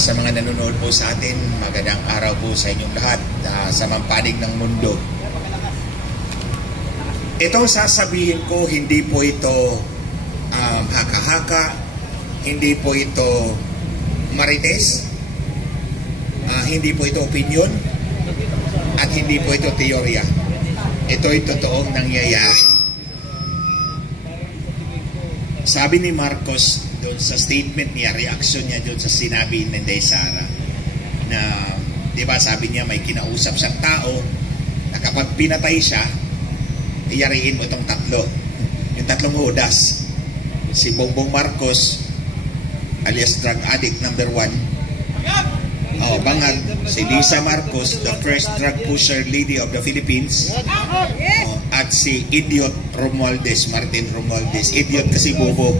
Sa mga nanonood po sa atin, magandang araw po sa inyong lahat sa mampanig ng mundo. Itong sasabihin ko, hindi po ito haka-haka, hindi po ito marites, hindi po ito opinion, at hindi po ito teorya. Ito'y totoong nangyayari. Sabi ni Marcos doon sa statement niya, reaction niya doon sa sinabi ni Inday Sara na, di ba, sabi niya may kinausap siyang tao na kapag pinatay siya, iyariin mo itong tatlo. Yung tatlong Judas. Si Bongbong Marcos, alias drug addict number 1. Bangag. Si Lisa Marcos, the first drug pusher lady of the Philippines. At si Idiot Romualdez, Martin Romualdez. Idiot kasi bobo.